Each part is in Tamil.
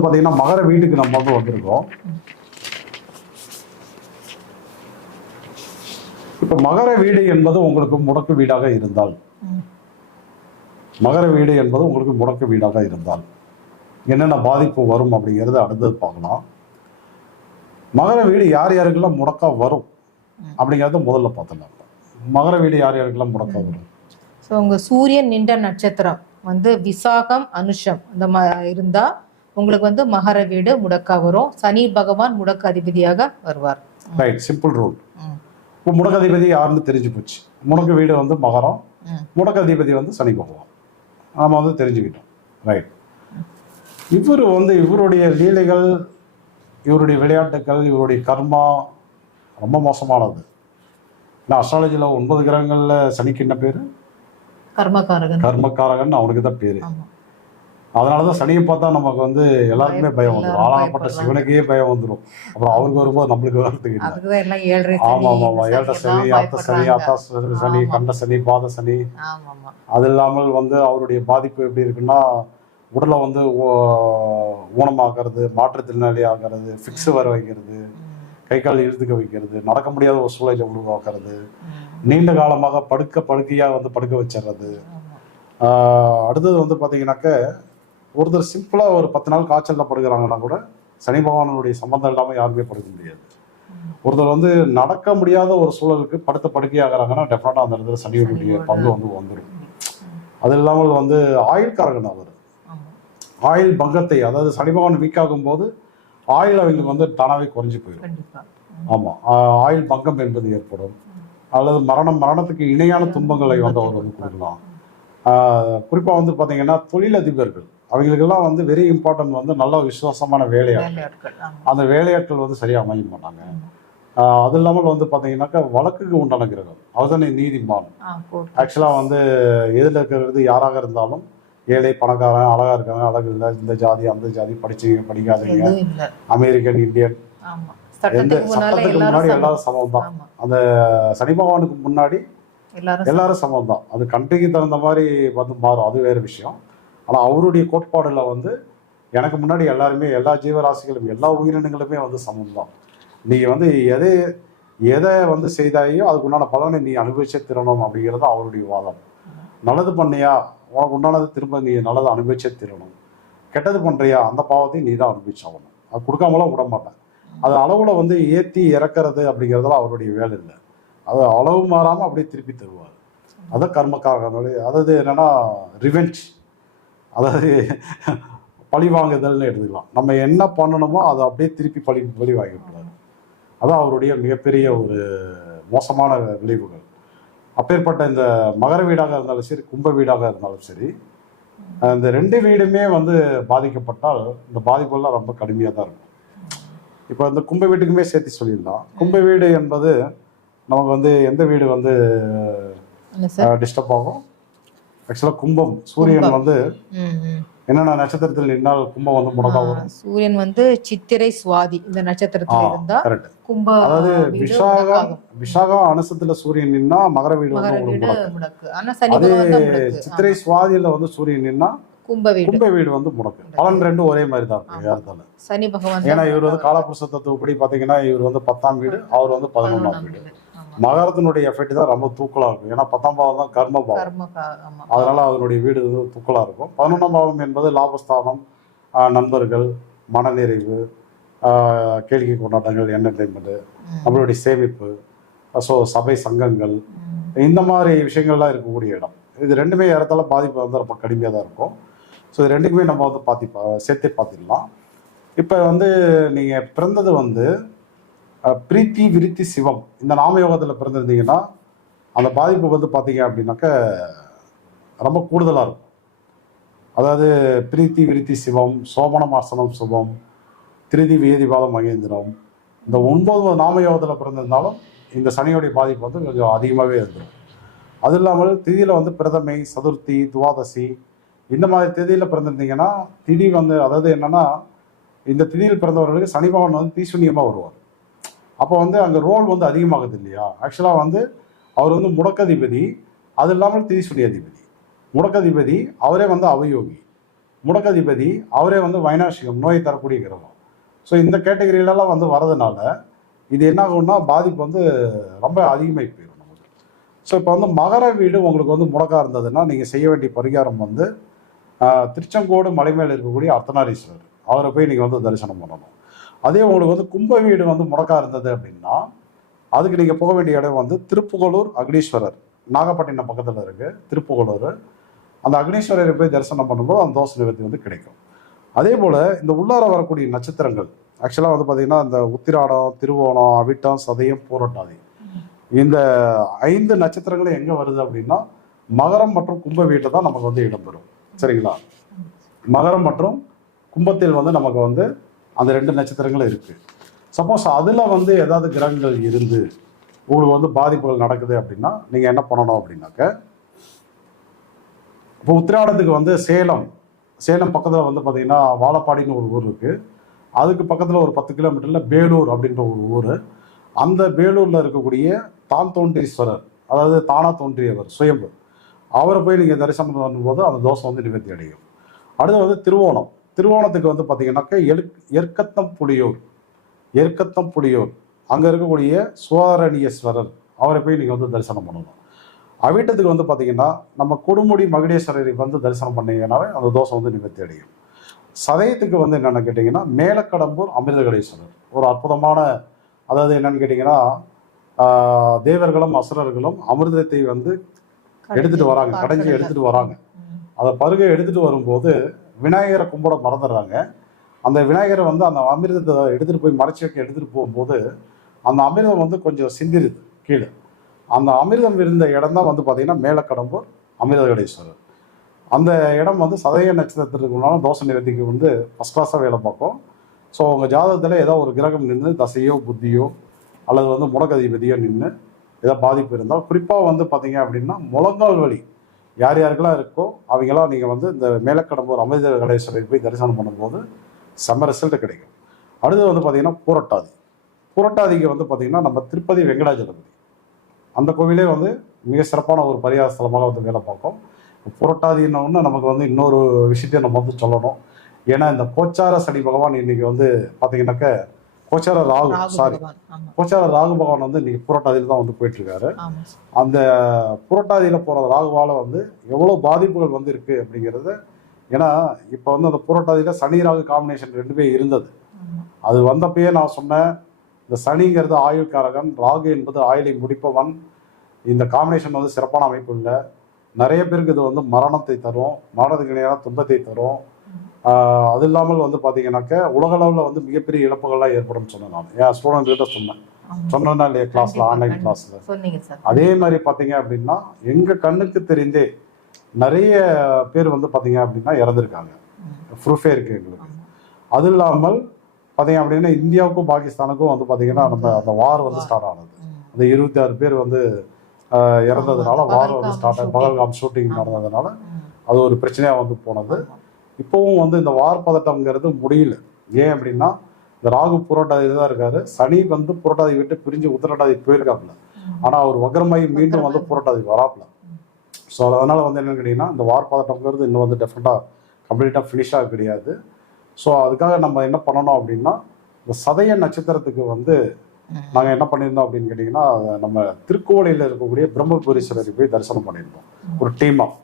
வந்து பார்த்தீங்கன்னா மகர வீட்டுக்கு நம்ம வந்து வந்திருக்கோம். இப்போ மகர வீடு என்பது உங்களுக்கு முடக்கு வீடாக இருந்தால், மகர வீடு என்பது உங்களுக்கு முடக்கு வீடாக இருந்தால் என்னென்ன பாதிப்பு வரும் அப்படிங்கிறது அடுத்தது பார்க்கலாம். மகர வீடு யார் யாருக்கெல்லாம் முடக்கா வரும் அப்படிங்கிறத முதல்ல பார்த்துடலாம். மகர வீடு யார் யாருக்கெல்லாம் முடக்கா வரும்? ஸோ உங்கள் சூரியன் நின்ற நட்சத்திரம் வந்து விசாகம் அனுஷம் இந்த இருந்தா உங்களுக்கு வந்து மகர வீடு முடக்கா வரும். சனி பகவான் முடக்கு அதிபதியாக வருவார். Right, simple rule. இப்போ முடக்கு அதிபதி யாருன்னு தெரிஞ்சு போச்சு. முடக்கு வீடு வந்து மகரம், முடக்கு அதிபதி வந்து சனி பகவான். நாம வந்து தெரிஞ்சுக்கிட்டோம். ரைட். இவர் வந்து இவருடைய லீலைகள், இவருடைய விளையாட்டுக்கள், இவருடைய கர்மா ரொம்ப மோசமானது. ஏன்னா அஸ்ட்ராலஜியில் 9 கிரகங்கள்ல சனிக்கு என்ன பேரு? கர்மகாரகன். கர்மக்காரகன் அவனுக்கு தான் பேரு. அதனாலதான் சனியை பார்த்தா நமக்கு வந்து எல்லாருக்குமே பயம் வந்துடும். ஆளாகப்பட்ட சிவனுக்கே பயம் வந்துடும். அப்புறம் அவருக்கு வரும்போது நம்மளுக்கு வர்றதுக்கு ஆமா ஆமா ஆமா. ஏழரை சனி, அர்த்த சனி, அர்த்தாஷ்ட சனி, கண்ட சனி, பாத சனி. அது இல்லாமல் வந்து அவருடைய பாதிப்பு எப்படி இருக்குன்னா, உடலை வந்து ஊனமாக்குறது, மாற்றுத்திறனாளி ஆகிறது, ஃபிக்ஸ் வர வைக்கிறது, கை கால் இழுத்துக்க வைக்கிறது, நடக்க முடியாத ஒரு சூழலை உருவாக்குறது, நீண்ட காலமாக படுக்கையாக வந்து படுக்க வச்சிடுறது. அடுத்தது வந்து பார்த்தீங்கன்னாக்க, ஒருத்தர் சிம்பிளாக ஒரு 10 நாள் காய்ச்சலில் படுக்கிறாங்கன்னா கூட சனி பகவானுடைய சம்பந்தம் இல்லாமல் யாருமே படுக்க முடியாது. ஒருத்தர் வந்து நடக்க முடியாத ஒரு சூழலுக்கு படுக்கையாகிறாங்கன்னா டெஃபினட்டாக அந்த இடத்துல சனியுடைய பங்கு வந்து வந்துடும். அது இல்லாமல் வந்து ஆயுள்காரகன் அவர் ஆயுள் பங்கத்தை, அதாவது சனி பகவான் வீக் ஆகும் போது ஆயுள் அவங்களுக்கு வந்து தானாகவே குறைஞ்சி போயிடும். ஆமாம், ஆயுள் பங்கம் என்பது ஏற்படும். அல்லது மரணத்துக்கு இணையான துன்பங்களை வந்து அவர் வந்து கொடுக்கலாம். குறிப்பாக வந்து பார்த்தீங்கன்னா தொழிலதிபர்கள் அவங்களுக்கெல்லாம் வந்து வெரி இம்பார்ட்டன்ட் வந்து நல்ல விசுவாசமான வேலையாட்கள். அந்த வேலையாட்கள் வந்து சரியாக அமைய மாட்டாங்க. அது இல்லாமல் வந்து பார்த்தீங்கன்னாக்கா வழக்குக்கு உண்டான கிரகம் அவர்தானே நீதிமான். ஆக்சுவலாக வந்து எதில் இருக்கிறது யாராக இருந்தாலும், ஏழை பணக்காரன், அழகா இருக்காங்க, அழகு இல்லை, இந்த ஜாதி அந்த ஜாதி, படிச்சீங்க படிக்காதீங்க, அமெரிக்கன் இந்தியன், எந்த சட்டத்துக்கு முன்னாடி எல்லாரும் சமம் தான். அந்த சனி பகவானுக்கு முன்னாடி எல்லாரும் சமம் தான். அது கண்ட்ரிக்கு தகுந்த மாதிரி வந்து மாறும், அது வேறு விஷயம். ஆனால் அவருடைய கோட்பாடுல வந்து எனக்கு முன்னாடி எல்லாருமே, எல்லா ஜீவராசிகளும், எல்லா உயிரினங்களுமே வந்து சமம் தான். நீ வந்து எதை வந்து செய்தாயோ அதுக்கு உண்டான பலனை நீ அனுபவிச்சே திறனும் அப்படிங்கிறது அவருடைய வாதம். நல்லது பண்ணியா உனக்கு உண்டானது திரும்ப நீ நல்லதை அனுபவிச்சே திறனும், கெட்டது பண்றியா அந்த பாவத்தையும் நீ தான் அனுபவிச்சாகணும். அது கொடுக்காமலாம் விட மாட்டேன். அது அளவுல வந்து ஏற்றி இறக்குறது அப்படிங்கிறதுலாம் அவருடைய வேலை இல்லை. அது அளவு மாறாமல் அப்படியே திருப்பி தருவார். அதான் கர்மக்காரனுடைய, அதாவது என்னன்னா ரிவெஞ்ச், அதாவது பழி வாங்குதல்னு எடுத்துக்கலாம். நம்ம என்ன பண்ணணுமோ அதை அப்படியே திருப்பி பழி வாங்கிக்கூடாது. அதான் அவருடைய மிகப்பெரிய ஒரு மோசமான விளைவுகள். அப்பேற்பட்ட இந்த மகர வீடாக இருந்தாலும் சரி, கும்ப வீடாக இருந்தாலும் சரி, இந்த 2 வீடுமே வந்து பாதிக்கப்பட்டால் இந்த பாதிப்புகள்லாம் ரொம்ப கடுமையாக தான் இருக்கும். இப்போ இந்த கும்ப வீட்டுக்குமே சேர்த்து சொல்லிடலாம். கும்ப வீடு என்பது நமக்கு வந்து எந்த வீடு வந்து டிஸ்டர்ப் ஆகும்? ஆக்சுவலாக கும்பம், சூரியன் வந்து என்னென்ன நட்சத்திரத்தில் நின்னால் கும்பம் வந்து முடக்கா வரும்? சூரியன் வந்து சித்திரை சுவாதி இந்த நட்சத்திரத்துல இருந்தா கும்ப, அதாவது விஷாகம் அனுசத்துல சூரியன் நின்னா மகர வீடு வந்து முடக்கு. அதே சித்திரை சுவாதியில வந்து சூரியன் நின்னா கும்ப வீடு வந்து முடக்கு. பலன் 2 ஒரே மாதிரி தான் இருக்கு. சனி பகவான், ஏன்னா இவர் வந்து காலபுருஷ தத்துவப்படி பாத்தீங்கன்னா இவர் வந்து 10ஆம் வீடு, அவர் வந்து 11ஆம் வீடு. மகரத்தினுடைய எஃபெக்ட் தான் ரொம்ப தூக்கலா இருக்கும். ஏன்னா 10ஆம் பாவம் தான் கர்ம பாவம், அதனால அதனுடைய வீடு வந்து தூக்கலா இருக்கும். 11ஆம் பாவம் என்பது லாபஸ்தானம், நண்பர்கள், மனநிறைவு, கேளிக்கை கொண்டாட்டங்கள், என்டர்டைன்மெண்ட், நம்மளுடைய சேமிப்பு, ஸோ சபை சங்கங்கள், இந்த மாதிரி விஷயங்கள்லாம் இருக்கக்கூடிய இடம். இது 2மே இடத்துல பாதிப்பு வந்து ரொம்ப கடுமையாக தான் இருக்கும். ஸோ இது 2க்குமே நம்ம வந்து சேர்த்தே பார்த்துக்கலாம். இப்போ வந்து நீங்கள் பிறந்தது வந்து பிரீத்தி விருத்தி சிவம் இந்த நாமயோகத்தில் பிறந்திருந்தீங்கன்னா அந்த பாதிப்பு வந்து பார்த்தீங்க அப்படின்னாக்க ரொம்ப கூடுதலாக இருக்கும். அதாவது பிரீத்தி விருத்தி சிவம், சோமனம் ஆசனம் சுபம், திருதி வேதிபாதம் மகேந்திரம், இந்த 9 நாமயோகத்தில் பிறந்திருந்தாலும் இந்த சனியோடைய பாதிப்பு வந்து கொஞ்சம் அதிகமாகவே இருந்துடும். அது இல்லாமல் திதியில் வந்து பிரதமை, சதுர்த்தி, துவாதசி இந்த மாதிரி திதியில் பிறந்திருந்தீங்கன்னா திதி வந்து, அதாவது என்னன்னா இந்த திதியில் பிறந்தவர்களுக்கு சனி பகவான் வந்து தீசூன்யமாக வருவார். அப்போ வந்து அங்கே ரோல் வந்து அதிகமாகுது இல்லையா? ஆக்சுவலாக வந்து அவர் வந்து முடக்கதிபதி, அது இல்லாமல் தீசூன்ய அதிபதி. முடக்கதிபதி அவரே வந்து அவயோகி. முடக்கதிபதி அவரே வந்து வைனாசிகம், நோய் தரக்கூடிய கிரகம். ஸோ இந்த கேட்டகரியிலலாம் வந்து வரதுனால இது என்ன ஆகும்னா பாதிப்பு வந்து ரொம்ப அதிகமாகி போயிடும் நமக்கு. ஸோ இப்போ வந்து மகர வீடு உங்களுக்கு வந்து முடக்கா இருந்ததுன்னா நீங்கள் செய்ய வேண்டிய பரிகாரம் வந்து திருச்செங்கோடு மலை மேலே இருக்கக்கூடிய அர்த்தநாரீஸ்வரர், அவரை போய் நீங்கள் வந்து தரிசனம் பண்ணணும். அதே உங்களுக்கு வந்து கும்ப வீடு வந்து முடக்கா இருந்தது அப்படின்னா அதுக்கு நீங்கள் போக வேண்டிய இடம் வந்து திருப்புகலூர் அக்னீஸ்வரர், நாகப்பட்டினம் பக்கத்தில் இருக்குது திருப்புகலூர். அந்த அக்னீஸ்வரரை போய் தரிசனம் பண்ணும்போது அந்த தோஷ நிவர்த்தி வந்து கிடைக்கும். அதே போல் இந்த உள்ளார வரக்கூடிய நட்சத்திரங்கள் ஆக்சுவலாக வந்து பார்த்திங்கன்னா இந்த உத்திராடம், திருவோணம், அவிட்டம், சதயம், பூரட்டாதி, இந்த 5 நட்சத்திரங்களும் எங்கே வருது அப்படின்னா மகரம் மற்றும் கும்ப வீட்டில் தான் நமக்கு வந்து இடம்பெறும். சரிங்களா? மகரம் மற்றும் கும்பத்தில் வந்து நமக்கு வந்து அந்த 2 நட்சத்திரங்களும் இருக்குது. சப்போஸ் அதில் வந்து ஏதாவது கிரகங்கள் இருந்து உங்களுக்கு வந்து பாதிப்புகள் நடக்குது அப்படின்னா நீங்கள் என்ன பண்ணணும் அப்படின்னாக்க, இப்போ உத்திராடத்துக்கு வந்து சேலம் பக்கத்தில் வந்து பார்த்தீங்கன்னா வாழப்பாடின்னு ஒரு ஊர் இருக்குது. அதுக்கு பக்கத்தில் ஒரு 10 கிலோமீட்டரில் பேலூர் அப்படின்ற ஒரு ஊர். அந்த பேலூரில் இருக்கக்கூடிய தான் தோன்றீஸ்வரர், அதாவது தானா தோன்றியவர் சுயம்பு, அவரை போய் நீங்கள் தரிசனம் பண்ணும்போது அந்த தோஷம் வந்து நிவர்த்தி அடையும். அடுத்து வந்து திருவோணத்துக்கு வந்து பார்த்தீங்கன்னாக்க எருக்கத்தம் புலியூர் அங்கே இருக்கக்கூடிய சுவாரணீஸ்வரர், அவரை போய் நீங்கள் வந்து தரிசனம் பண்ணணும். அவிட்டத்துக்கு வந்து பார்த்தீங்கன்னா நம்ம கொடுமுடி மகுடேஸ்வரரை வந்து தரிசனம் பண்ணீங்கன்னாவே அந்த தோஷம் வந்து நிவர்த்தி அடையும். சதயத்துக்கு வந்து என்னென்னு கேட்டிங்கன்னா மேலக்கடம்பூர் அமிர்தகடேஸ்வரர், ஒரு அற்புதமான, அதாவது என்னென்னு கேட்டிங்கன்னா தேவர்களும் அசுரர்களும் அமிர்தத்தை வந்து எடுத்துகிட்டு வராங்க, கடைஞ்சி எடுத்துகிட்டு வராங்க. அதை பருகை எடுத்துகிட்டு வரும்போது விநாயகரை கும்பிட மறந்துடுறாங்க. அந்த விநாயகரை வந்து அந்த அமிர்தத்தை எடுத்துகிட்டு போய் மறைச்சி வைக்க எடுத்துகிட்டு போகும்போது அந்த அமிர்தம் வந்து கொஞ்சம் சிந்திருது கீழே. அந்த அமிர்தம் இருந்த இடம் தான் வந்து பார்த்திங்கன்னா மேலக்கடம்பூர் அமிர்தகடேஸ்வரர். அந்த இடம் வந்து சதய நட்சத்திரத்துக்குள்ளான தோஷ நிவர்த்திக்கு வந்து ஃபஸ்ட் கிளாஸாக வேலை பார்க்கும். ஸோ உங்கள் ஜாதகத்தில் ஏதோ ஒரு கிரகம் நின்று தசையோ புத்தியோ அல்லது வந்து முடக்கதிபதியோ நின்று ஏதோ பாதிப்பு இருந்தால், குறிப்பாக வந்து பார்த்தீங்க அப்படின்னா முழங்கால் வலி யார் யாருக்கெல்லாம் இருக்கோ அவங்களாம் நீங்கள் வந்து இந்த மேலக்கடம்பூர் அமிர்தகடேஸ்வரர் போய் தரிசனம் பண்ணும்போது செம்ம ரிசல்ட் கிடைக்கும். அடுத்து வந்து பார்த்தீங்கன்னா புரட்டாதிக்கு வந்து பார்த்தீங்கன்னா நம்ம திருப்பதி வெங்கடாஜலபதி அந்த கோவிலே வந்து மிக சிறப்பான ஒரு பரிகார ஸ்தலமாக வந்து வேலை பார்க்கும். புரட்டாதின்னு நமக்கு வந்து இன்னொரு விஷயத்தையும் நம்ம வந்து சொல்லணும். ஏன்னா இந்த கோச்சார சனி பகவான் இன்னைக்கு வந்து பார்த்தீங்கன்னாக்க கோச்சார ராகு பகவான் வந்து இன்னைக்கு புரட்டாதியில் தான் வந்து போயிட்டு இருக்காரு. அந்த புரட்டாதியில் போகிற ராகுவால் வந்து எவ்வளோ பாதிப்புகள் வந்து இருக்கு அப்படிங்கிறது. ஏன்னா இப்போ வந்து அந்த புரட்டாதியில் சனி ராகு காம்பினேஷன் 2 இருந்தது. அது வந்தப்பயே நான் சொன்னேன், இந்த சனிங்கிறது ஆயுள்காரகன், ராகு என்பது ஆயுளை முடிப்பவன். இந்த காம்பினேஷன் வந்து சிறப்பான அமைப்பு இல்லை. நிறைய பேருக்கு இது வந்து மரணத்தை தரும், மரணத்துக்கு இணையான துன்பத்தை தரும். அது இல்லாமல் வந்து பார்த்தீங்கன்னாக்க உலகளவில் வந்து மிகப்பெரிய இழப்புகள்லாம் ஏற்படும் சொன்னேன். நான் என் ஸ்டூடெண்ட்கிட்ட சொன்னேன்னா இல்லையா கிளாஸில், ஆன்லைன் கிளாஸில். அதே மாதிரி பார்த்தீங்க அப்படின்னா எங்கள் கண்ணுக்கு தெரிந்தே நிறைய பேர் வந்து பார்த்தீங்க அப்படின்னா இறந்துருக்காங்க. ப்ரூஃபே இருக்குது எங்களுக்கு. அது இல்லாமல் பார்த்தீங்க அப்படின்னா இந்தியாவுக்கும் பாகிஸ்தானுக்கும் வந்து பார்த்தீங்கன்னா நம்ம அந்த வார் வந்து ஸ்டார்ட் ஆனது. அந்த 26 பேர் வந்து இறந்ததுனால வார் வந்து ஸ்டார்ட் ஆகி பகல்காம் ஷூட்டிங் நடந்ததுனால அது ஒரு பிரச்சனையாக வந்து போனது. இப்போவும் வந்து இந்த வார் பதட்டம்ங்கிறது முடியல. ஏன் அப்படின்னா இந்த ராகு புரட்டாதி தான் இருக்காரு. சனி வந்து புரட்டாதி விட்டு பிரிஞ்சு உத்திரட்டாதி போயிருக்காப்புல. ஆனால் அவர் வக்ரமாயி மீண்டும் வந்து புரட்டாதி வராப்புல. ஸோ அதனால் வந்து என்னென்னு கேட்டிங்கன்னா இந்த வார் பதட்டம்ங்கிறது இன்னும் வந்து டெஃபினட்டாக கம்ப்ளீட்டாக ஃபினிஷாக கிடையாது. ஸோ அதுக்காக நம்ம என்ன பண்ணணும் அப்படின்னா இந்த சதய நட்சத்திரத்துக்கு வந்து நாங்கள் என்ன பண்ணியிருந்தோம் அப்படின்னு கேட்டிங்கன்னா நம்ம திருக்கோவிலையில் இருக்கக்கூடிய பிரம்மபுரீஸ்வரரை போய் தரிசனம் பண்ணியிருந்தோம். ஒரு டீமாக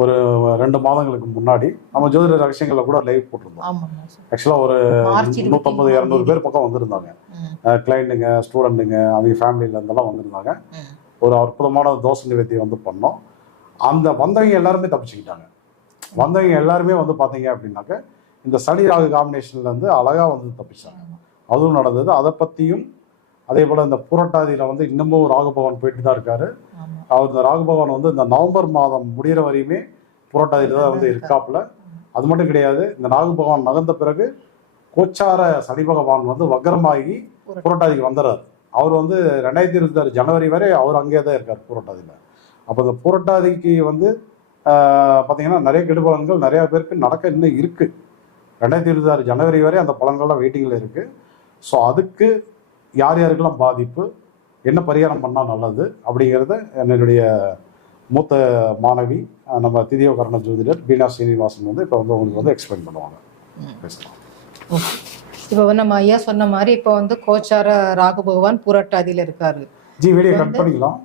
ஒரு 2 மாதங்களுக்கு முன்னாடி நம்ம ஜோதிட ரகசியங்களை கூட லைவ் போட்டிருந்தோம். ஆக்சுவலாக ஒரு 150-200 பேர் பக்கம் வந்திருந்தாங்க. கிளைண்ட்டுங்க, ஸ்டூடெண்ட்டுங்க, அவங்க ஃபேமிலியில இருந்தெல்லாம் வந்திருந்தாங்க. ஒரு அற்புதமான தோஷ நிவர்த்தி வந்து பண்ணோம். அந்த வந்தவங்க எல்லாருமே தப்பிச்சுக்கிட்டாங்க. வந்தவங்க எல்லாருமே வந்து பார்த்தீங்க அப்படின்னாக்க இந்த சனி ராகு காம்பினேஷன்ல இருந்து அழகா வந்து தப்பிச்சாங்க. அதுவும் நடந்தது. அதை பற்றியும் அதே போல் இந்த புரட்டாதியில் வந்து இன்னமும் ராகு பகவான் போயிட்டு தான் இருக்காரு. அவர் இந்த ராகு பகவான் வந்து இந்த நவம்பர் மாதம் முடிகிற வரையுமே புரட்டாதியில் தான் வந்து இருக்காப்புல. அது மட்டும் கிடையாது, இந்த ராகு பகவான் நகர்ந்த பிறகு கோச்சார சனி பகவான் வந்து வக்ரமாகி புரட்டாதிக்கு வந்துடுறாரு. அவர் வந்து 2026 ஜனவரி வரை அவர் அங்கேயே தான் இருக்கார் புரட்டாதியில். அப்போ இந்த புரட்டாதிக்கு வந்து பார்த்தீங்கன்னா நிறைய கெடுபலன்கள் நிறைய பேருக்கு நடக்க இன்னும் இருக்குது. 2026 ஜனவரி வரை அந்த பலன்கள்லாம் வெயிட்டிங்கில் இருக்குது. ஸோ அதுக்கு யார் யாருக்கெல்லாம் பாதிப்பு, என்ன பரிகாரம் பண்ணால் நல்லது அப்படிங்கிறத என்னுடைய மூத்த மாணவி நம்ம திதியோ கரண ஜோதிடர் பீனா சீனிவாசன் வந்து இப்போ வந்து உங்களுக்கு வந்து எக்ஸ்பிளைன் பண்ணுவாங்க. பேசலாம். இப்போ நம்ம ஐயா சொன்ன மாதிரி இப்போ வந்து கோச்சார ராகு பகவான் பூரட்டாதியில இருக்காரு. ஜி வீடியோ கட் பண்ணிக்கலாம்.